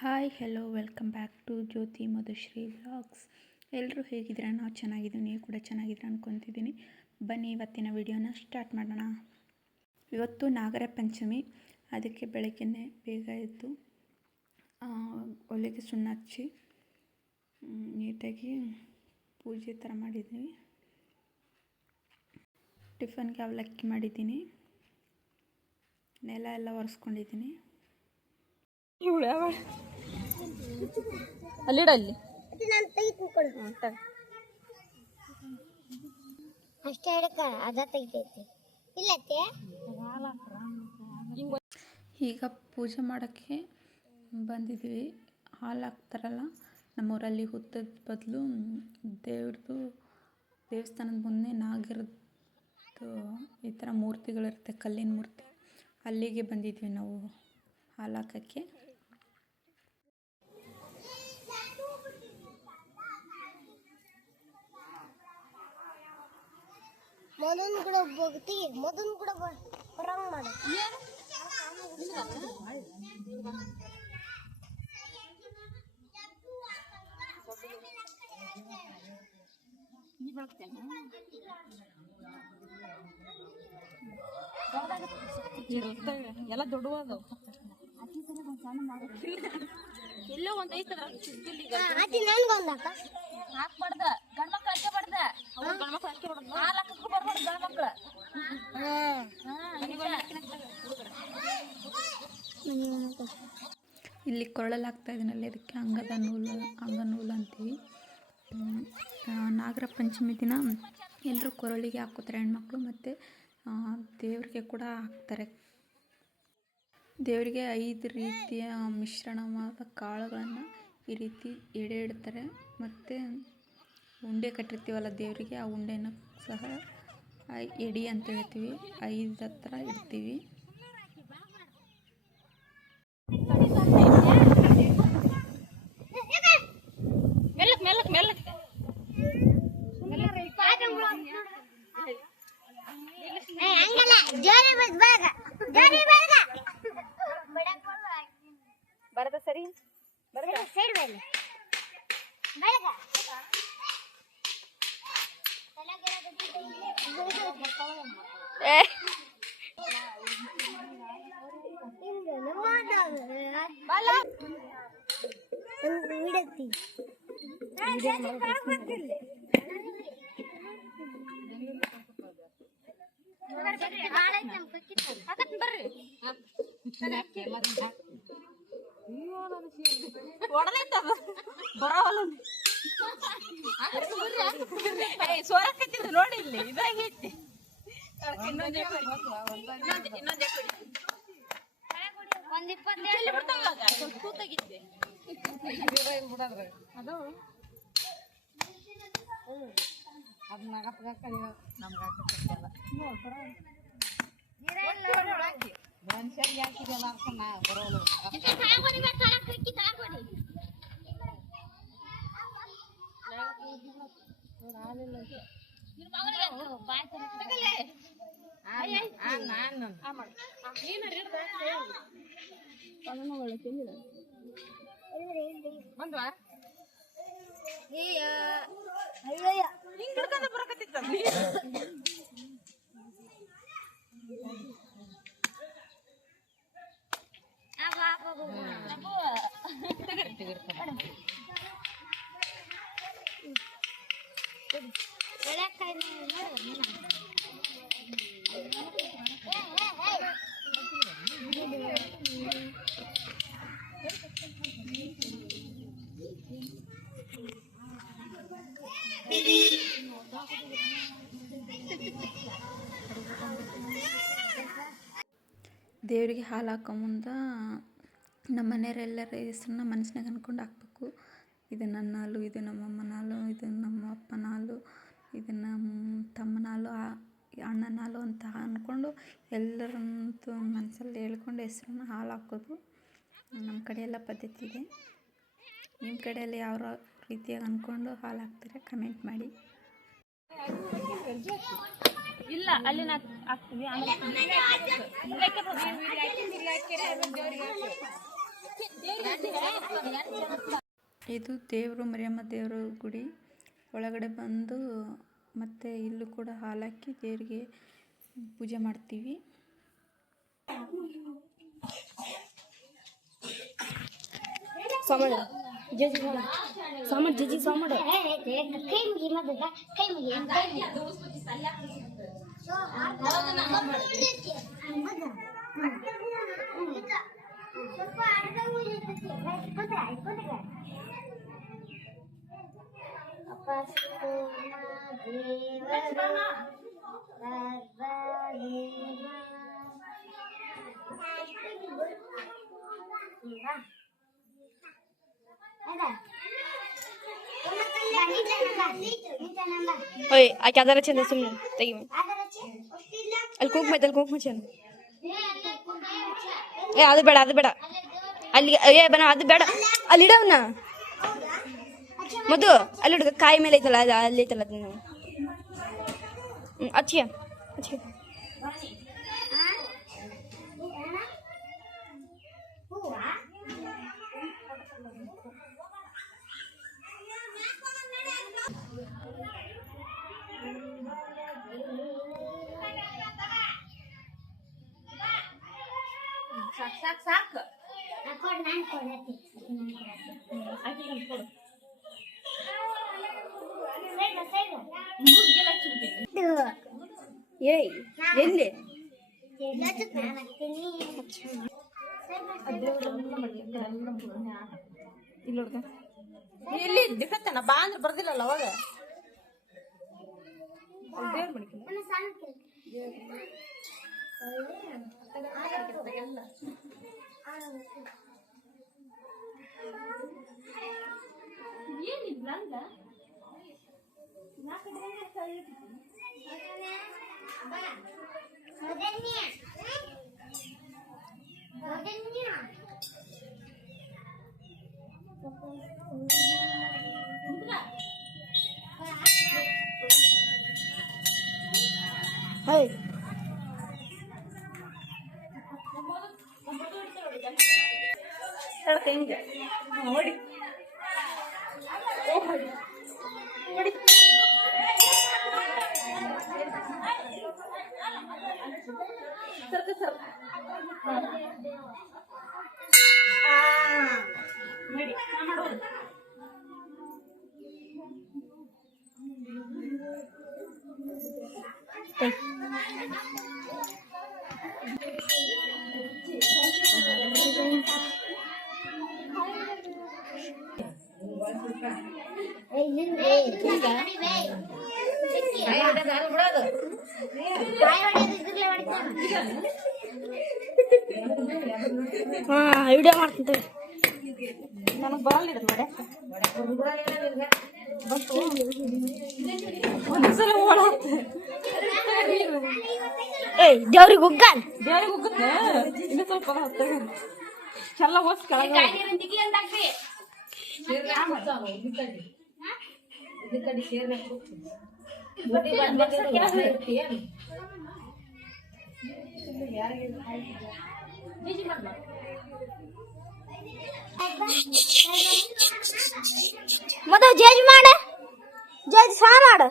Hi hello welcome back to Jyothi Madhushree vlogs. ಎಲ್ಲರೂ ಹೇಗಿದ್ದೀರಾ? ನಾವು ಚೆನ್ನಾಗಿದ್ದೀವಿ, ನೀವು ಕೂಡ ಚೆನ್ನಾಗಿದ್ದೀರಾ ಅಂದ್ಕೊತಿದ್ದೀನಿ. ಬನ್ನಿ ಇವತ್ತಿನ ವಿಡಿಯೋನ ಸ್ಟಾರ್ಟ್ ಮಾಡೋಣ. ಇವತ್ತು ನಾಗರ ಪಂಚಮಿ, ಅದಕ್ಕೆ ಬೆಳಗ್ಗೆನೇ ಬೇಗ ಎದ್ದು ಒಲೆಗೆ ಸುಣ್ಣ ಹಚ್ಚಿ ನೀಟಾಗಿ ಪೂಜೆ ಥರ ಮಾಡಿದ್ವಿ. ಟಿಫನ್ಗೆ ಅವಲಕ್ಕಿ ಮಾಡಿದ್ದೀನಿ, ನೆಲ ಎಲ್ಲ ಒರೆಸ್ಕೊಂಡಿದ್ದೀನಿ. ಅಲ್ಲಿಡಲ್ಲಿ ಅಷ್ಟೇ ಅದ ತೆಗಿತೈತಿ. ಈಗ ಪೂಜೆ ಮಾಡೋಕ್ಕೆ ಬಂದಿದ್ವಿ. ಹಾಲು ಹಾಕ್ತಾರಲ್ಲ ನಮ್ಮೂರಲ್ಲಿ, ಹುತ್ತದ ಬದಲು ದೇವಸ್ಥಾನದ ಮುಂದೆ ನಾಗಿರದ್ದು ಈ ಥರ ಮೂರ್ತಿಗಳಿರುತ್ತೆ, ಕಲ್ಲಿನ ಮೂರ್ತಿ. ಅಲ್ಲಿಗೆ ಬಂದಿದ್ವಿ ನಾವು ಹಾಲು ಹಾಕೋಕ್ಕೆ. ಮದನ್ ಕೂಡ ಹೋಗ್ತಿ, ಮದನ್ ಕೂಡ ಹೊರಂಗ್ ಮಾಡು. ಎಲ್ಲ ದೊಡ್ಡವಾದ ಎಲ್ಲೋ ಒಂದ್ ಐತದ ನನ್ಗೊಂದಾಕ ಹಾಕ್ಬಾರ್ದ, ಗಂಡ್ಮಕ್ಳು ಹಚ್ಚ ಬಾರ್ದ, ಗಂಡ್ಮಕ್ಳು ಹಚ್ಚ ಬಾರ್ದು, ಹಾಲು ಹಾಕಕ್ಕೂ ಬರ್ಬಾರ್ದು ಗಂಡ್ಮಕ್ಳು. ಇಲ್ಲಿ ಕೊರಳಲ್ಲಿ ಹಾಕ್ತಾ ಇದೀನಲ್ಲ, ಇದಕ್ಕೆ ಅಂಗ ನೂಲು ಅಂತೀವಿ. ನಾಗರ ಪಂಚಮಿ ದಿನ ಎಲ್ಲರೂ ಕೊರಳಿಗೆ ಹಾಕೋತಾರೆ ಹೆಣ್ಮಕ್ಳು, ಮತ್ತು ದೇವರಿಗೆ ಕೂಡ ಹಾಕ್ತಾರೆ. ದೇವರಿಗೆ 5 ರೀತಿಯ ಮಿಶ್ರಣವಾದ ಕಾಳುಗಳನ್ನು ಈ ರೀತಿ ಎಡೆ ಇಡ್ತಾರೆ. ಮತ್ತು ಉಂಡೆ ಕಟ್ಟಿರ್ತೀವಲ್ಲ ದೇವರಿಗೆ, ಆ ಉಂಡೆನ ಸಹ ಎಡಿ ಅಂತ ಹೇಳ್ತೀವಿ. 5 ಹತ್ರ ಇಡ್ತೀವಿ. ಬರದ ಸರಿ ಸೈಡ್ ಮೇಲೆ ಸೋರಕತ್ತಿದ್ರು ನೋಡಿ, ಇಲ್ಲಿ ಇದಾಗೈತಿ. ಸ್ವಲ್ಪ ಕೂತಾಗಿದ್ದೆ ಅದು ಮನುಷ್ಯರಿಗೆ ಹಾಕಿದೆಲ್ಲ ಬರೋಲ್ಲ. ಬಂದ್ವಾ ಹಿಂಗ ಬರಕತ್ತಿತ್ತ ದೇವರಿಗೆ ಹಾಲು ಹಾಕೋ ಮುಂದೆ ನಮ್ಮ ಮನೆಯವರೆಲ್ಲರ ಹೆಸರನ್ನ ಮನಸ್ಸಿನಾಗ ಅಂದ್ಕೊಂಡು ಹಾಕ್ಬೇಕು. ಇದು ನನ್ನ ಹಾಲು, ಇದು ನಮ್ಮಮ್ಮನ ಹಾಲು, ಇದು ನಮ್ಮ ಅಪ್ಪನ ಹಾಲು, ಇದು ನಮ್ಮ ತಮ್ಮನ ಹಾಲು, ಅಣ್ಣನ ಹಾಲು ಅಂತ ಅಂದ್ಕೊಂಡು ಎಲ್ಲರಂತೂ ಮನಸ್ಸಲ್ಲಿ ಹೇಳ್ಕೊಂಡು ಹೆಸರನ್ನ ಹಾಲು ಹಾಕೋದು ನಮ್ಮ ಕಡೆ ಎಲ್ಲ ಪದ್ಧತಿ ಇದೆ. ನಿಮ್ಮ ಕಡೆಯಲ್ಲಿ ಯಾವ ರೀತಿಯಾಗಿ ಅಂದ್ಕೊಂಡು ಹಾಲು ಹಾಕ್ತೀರಾ ಕಮೆಂಟ್ ಮಾಡಿ. ಇಲ್ಲ ಅಲ್ಲಿ ಹಾಕ್ತೀವಿ. ಆಮೇಲೆ ಇದು ದೇವರು ಮರಿಯಮ್ಮ ದೇವರ ಗುಡಿ. ಒಳಗಡೆ ಬಂದು ಮತ್ತೆ ಇಲ್ಲೂ ಕೂಡ ಹಾಲಾಕಿ ದೇವರಿಗೆ ಪೂಜೆ ಮಾಡ್ತೀವಿ. ಓಯ್ ಆಕೆ ಅದರ ಚಂದ ಸುಮ್ಮನೆ ತೆಗಿ ಅಲ್ಲಿ ಕುಂಕುಮ ಚಂದ. ಅದು ಬೇಡ ಅಲ್ಲಿ ಬನ ಅದು ಬೇಡ ಅಲ್ಲಿ ಇಡವನ ಮಧು ಅಲ್ಲಿ ಹುಡುಗ ಕಾಯಿ ಮೇಲೆ ಐತಲ್ಲ ಅದು ಅಲ್ಲಿ ಐತಲ್ಲ ಅದನ್ನ ಅಚ್ಚಿಯ ಸಾಕು ಏಯ್ ಎಲ್ಲಿ ಇಲ್ಲಿ ಹುಡುಗ ಇಲ್ಲಿ ದಿಕ್ಕತ್ತನ ಬಾ ಅಂದ್ರೆ ಬರ್ದಿಲ್ಲಲ್ಲ ಅವಾಗ ಏನಿಲ್ಲ Hey. ನೋಡಿ ವಿಡಿಯೋ ಮಾಡ್ತಿದ್ದೆ ನನಗೆ ಬರಲ್ಲ ಒಂದ್ಸಲ ಏಯ್ ದೇವ್ರಿಗೆ ಉಗ್ಗಾಲ್ ದೇವ್ರಿಗೆ ಹೋಗುತ್ತೆ ಇನ್ನು ಸ್ವಲ್ಪ ಚೆಲ್ಲ ಹೋಸ್ ಕೆಳಗೆ ಮತ್ತೆ ಜೇಜ್ ಮಾಡ ಜೇಜ್ ಸಾ ಮಾಡ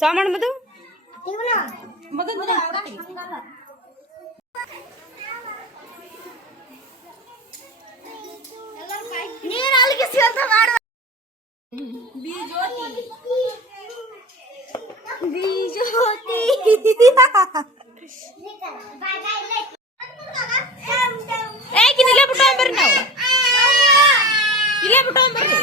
ಸಾ ಮಾಡ ಮಧು ನೀನು ಅಲ್ಲಿಗೆ ಸಿಲ್ತ ಮಾಡ ಬೀಜೋತಿ ಇಲ್ಲೇ ಬಿಟ್ಟು ಬರ್ರಿ ನಾವು ಇಲ್ಲೇ ಬಿಟ್ಟು ಬರ್ರಿ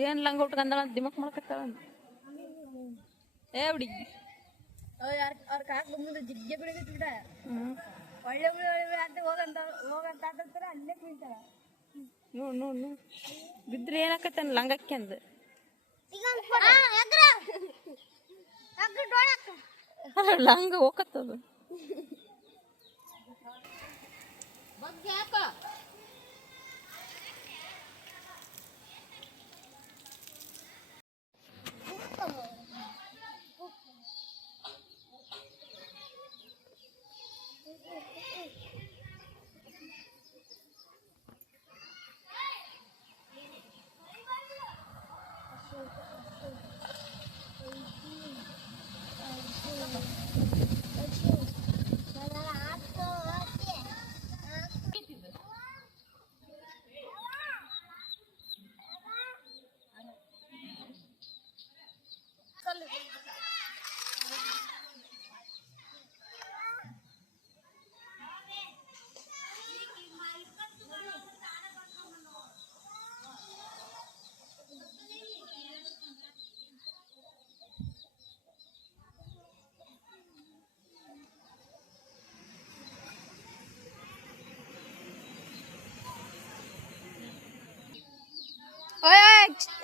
ಏನ್ ಲಂಗ ಉಟ್ಕಂದ ದಿಮಕ್ ಮಾಡ್ಕತ್ತಾಳ ಏ ಹುಡುಗಿ ಅವ್ರ ಕಾಕ ಮುಂದೆ ಜಿಗ್ಗೆ ಬಿಡ ಒಳ್ಳೆ ಅಂತ ಹೋಗಂತ ಅಲ್ಲೇ ಕುಳಿತಾಳ. ನೋಡ್ ಬಿದ್ರೆ ಏನಾಕತ್ತ ಲಂಗಕ್ಕೆ ಅಂದ ನೋಡಲ್ಲ ಹಂಗ ಹೋಗತ್ತದ ಬಗ್ಗೆ ಯಾಕ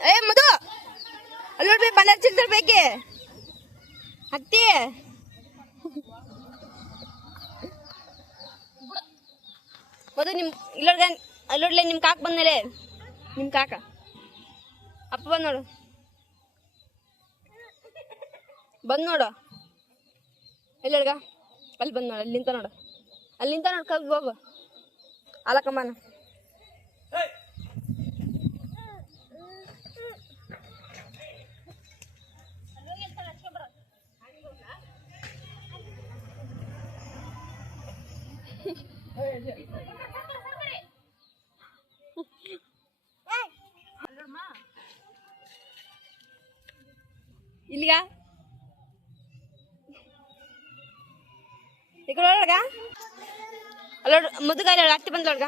ಏ ಮಧು ಅಲ್ಲಿ ನೋಡ್ರಿ ಬಣ್ಣದ ಚಿಲ್ದ್ರ ಬೇಕೆ ಹತ್ತಿ ಮಧು ನಿಮ್ ಇಲ್ಲೋಡ್ಗ ಅಲ್ಲೋಡ್ಲೆ ನಿಮ್ ಕಾಕ್ ಬಂದ್ಮೇಲೆ ನಿಮ್ ಕಾಕ ಅಪ್ಪ ಬಂದ್ ನೋಡು ಎಲ್ಲೋಡ್ಗ ಅಲ್ಲಿ ಬಂದ್ ನೋಡು ಅಲ್ಲಿಂತ ನೋಡು ಕಗ್ ಹೋಗು ಅಲಕಮ್ಮನ ಇಲ್ಲಿಗ ಈ ಕಡೆ ಒಳಗ ಅಲ್ಲೋಡ್ ಮುದುಗ ಅತ್ತಿ ಬಂದ್ಲೊಡ್ಗ